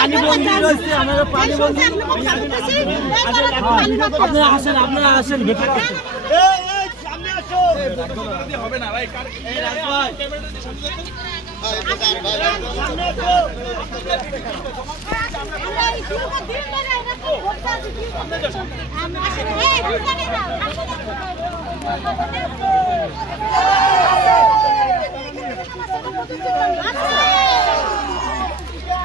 পানি বন্দি রয়েছে আমাদের পানি বন্দি আপনারা আসেন আপনারা আসেন ভেতরে আসেন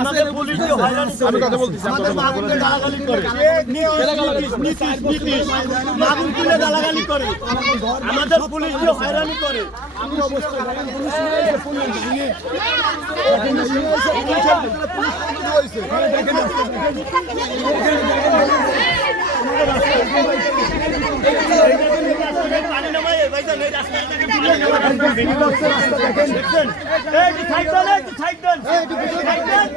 আমাদের পুলিশ হয়রান করে। আমি কথা বলতেছি, আমাদের মাগুরকে করে নীতিশ নীতিশ মাগুর তুলে গালাগালি করে আমাদের পুলিশকে হয়রানি করে আমি অবস্থা দেখেন, পুলিশ নিয়ে এসে ফোন নিয়ে পুলিশ নিয়ে এসে পুলিশের ভিতরে পুলিশ নিয়ে হয়েছে। দেখেন রাস্তা, দেখেন। পানি নামায় ভাইজান এই রাস্তায় পানি নামায় দেখছেন এই যে সাইড দেন এই যে সাইড দেন এই যে সাইড দেন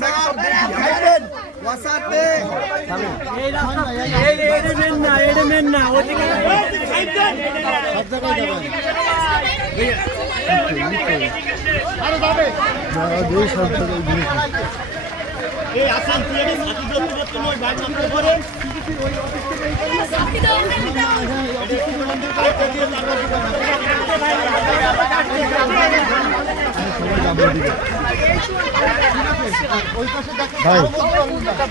সাইড দেন এই রাস্তা এই এই মেন না এই মেন না ওদিকে এই যে সাইড দেন সব জায়গায় এই আসান তুই এই সাথী ধরতে নয় বাইক নামতে পারে আপনাকে সমস্যা কি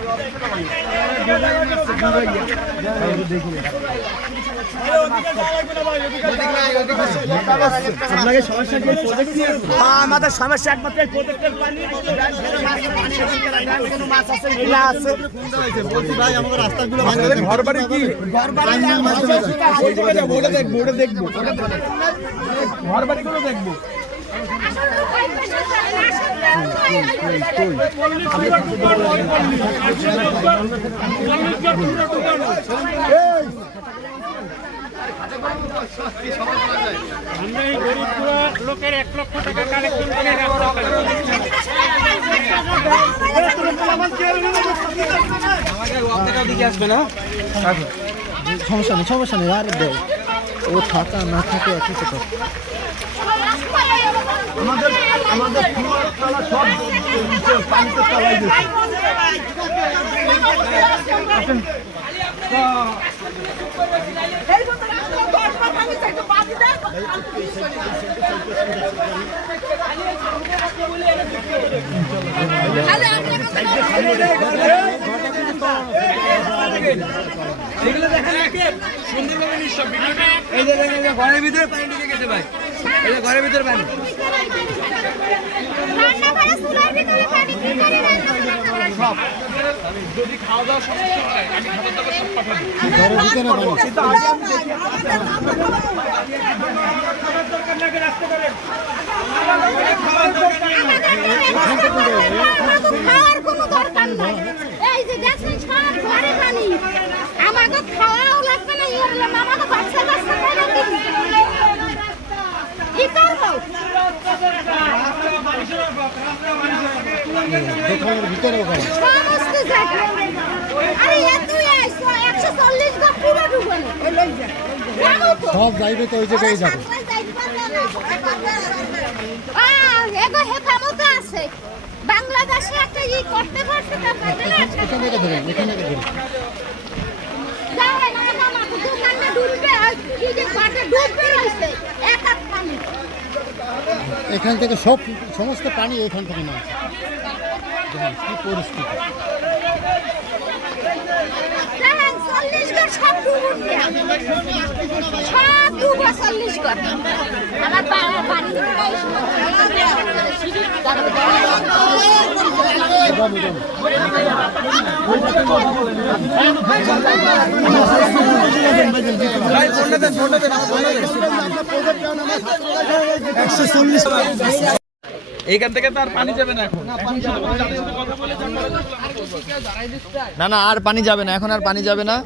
প্রজেক্ট নিয়ে আমাদের সমস্যা একমাত্র আছে। ঘর বাড়ি কি? দেখব ওটা দেখব? ঘর বাড়িগুলো দেখব? আমরা এই গরিব লোকের এক লক্ষ টাকা কালেকশন করে রাস্তা সমস্যা নেই সমস্যা নেই আর দেও ও থাকা না থাকে একই কথা আমাদের আমাদের সব পানিতে তলায় গেছে দেখেন যে দেখেন এই যে ঘরের ভিতরে পানি ঢুকে গেছে ভাই। এই যে ঘরের ভিতরে পানি। যদি খাওয়া দাওয়া সমস্যা হয় আমি খাবার দাবার সব খাওয়া খাওয়ার কোনো দরকার নাই এই যে দেখছেন সব ঘরে পানি আমাকে খাওয়াও লাগবে না ইয়ে হলাম আমাকে বাচ্চা বাচ্চা খাওয়া কি? করব? সমস্ত জায়গায়। আরে এত একশো চল্লিশ ঘর পুরো ডুবে সব যাইবে তো ওই জায়গায় যাবে। আছে। বাংলাদেশে একটা ই করতে পারছে তার না? এখান ধরেন এখান থেকে ধরেন যাওয়াই না না না দোকানে ডুববে আর কি যে ঘরটা ডুববে রয়েছে এক হাত পানি এখান থেকে সব সমস্ত পানি এখান থেকে না দেখেন কি পরিস্থিতি? আমার একশো চল্লিশ। এইখান থেকে তো আর পানি যাবে না এখন। না না। আর পানি যাবে না এখন আর পানি যাবে না।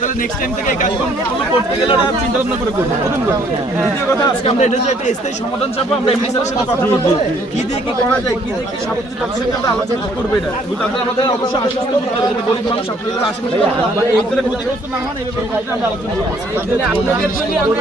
তাহলে নেক্সট টাইম থেকে কাজগুলো করতে গেলে ওরা চিন্তা ভাবনা করে করবে। প্রথম কথা দ্বিতীয় কথা আজকে আমরা এটা যে একটা স্থায়ী সমাধান চাবো আমরা এমনি স্যারের সাথে কথা বলব। কি দিয়ে কি করা যায় কি দিয়ে কি সব তাদের সাথে আমরা আলোচনা করব এটা। তাদের আমাদের অবশ্যই আশ্বস্ত করতে হবে গরিব মানুষ আপনাদের আশেপাশে এই ধরনের ক্ষতিগ্রস্ত না হন এই ব্যাপারে আমরা আলোচনা করব